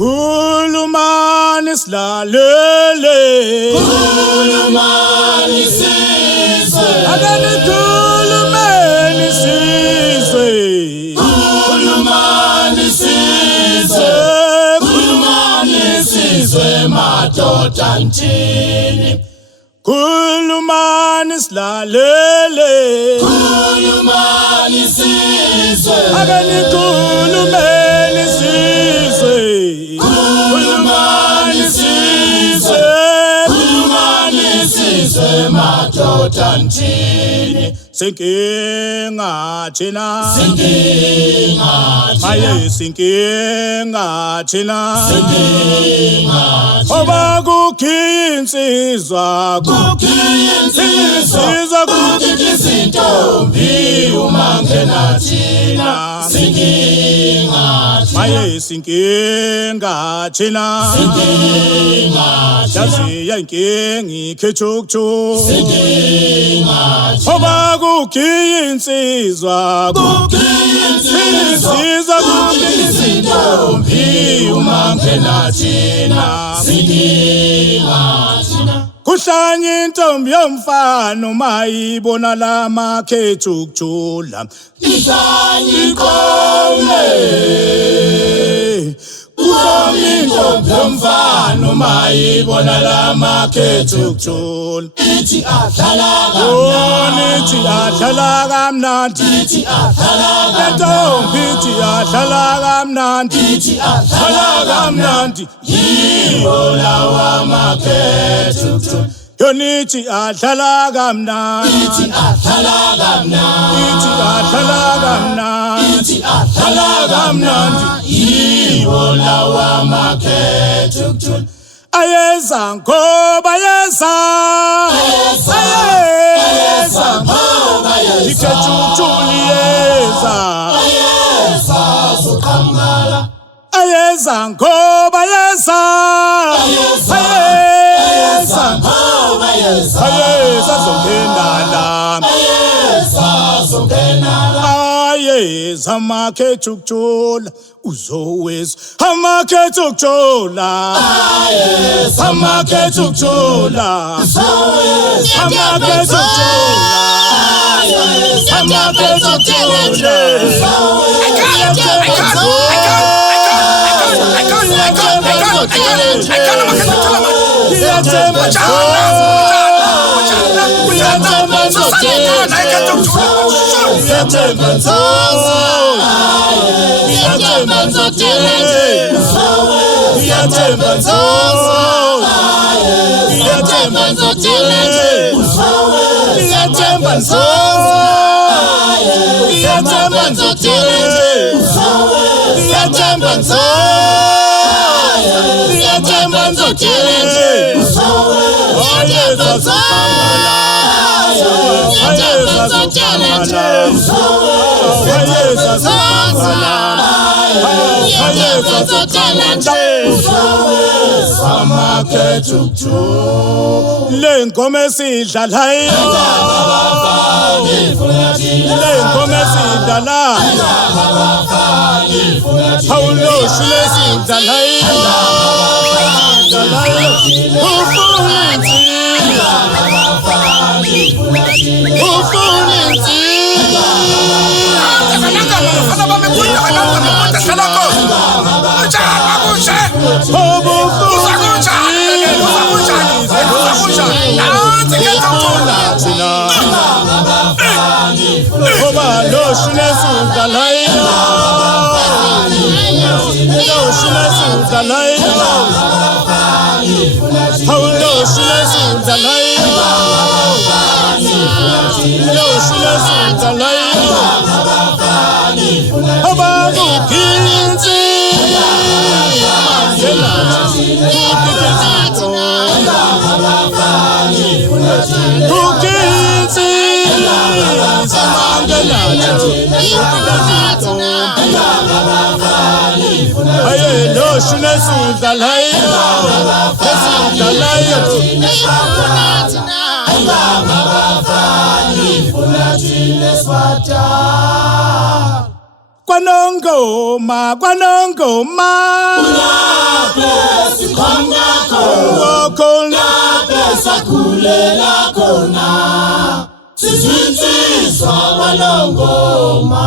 Khulumani silalele, khulumani sizwe, akani khulumeni sizwe, khulumani sizwe, khulumani sizwe madoda ntini. Khulumani silalele, khulumani sizwe, akani khulumeni sizwe, khulumani sizwe, khulumani sizwe madoda ntini. sinkinga thina, Sinkinga maye sinkinga thina, sinkinga oba kukhiya insizwa, kukhiya insizwa, kukhiya intombi umangena thina. Sinkinga maye sinkinga thina, sinkinga yaziya inkinga ikhethukthu, sinkinga oba kukhiya insizwa, kukhiya insizwa, kukhiya intombi umangena thina. Sinkinga kuhlanye intombi yomfana mayibona lamakhethu ukujula, Isangikome Kukome intombi yomfana mayibona lamakhethu ukujula. Ithi adlala kamnandi, nithi adlala kamnandi, ithi adlala intombi ithi adlala kamnandi, ithi adlala kamnandi, yiwo lawa makhethu ukujula. yonithi adlala kamnandi, Ithi adlala kamnandi, ithi adlala kamnandi, ithi adlala kamnandi, yiwo lawa makhethu ukujula. ayeza ngoba yeza, Ayeza ngoba yeza, ikhethu ukujula yeza, ayeza zoqhamukela, ayeza ngoba yeza, ayeza ngoba yeza, ayeza zongenala, ayeza zongenala. ayeza makhethu ukujula, uzoweza amakhethu ukujula, Ayeza amakhethu ukujula, uzoweza, amakhethu ukujula, ayeza amakhethu ukujula, le ngoma esidlalayo, le ngoma esidlalayo, awuloshi lesidlalayo, oba loshi lesidlalayo, loshi lesidlalayo, awuloshi lesidlalayo, loshi lesidlalayo, oba kukinzi kukinzi aye loshi lesidlalayo, lesidlalayo, kwanongoma Lapho sikhona khona, lapho sakhulela khona, sizinsizwa kwaNongoma.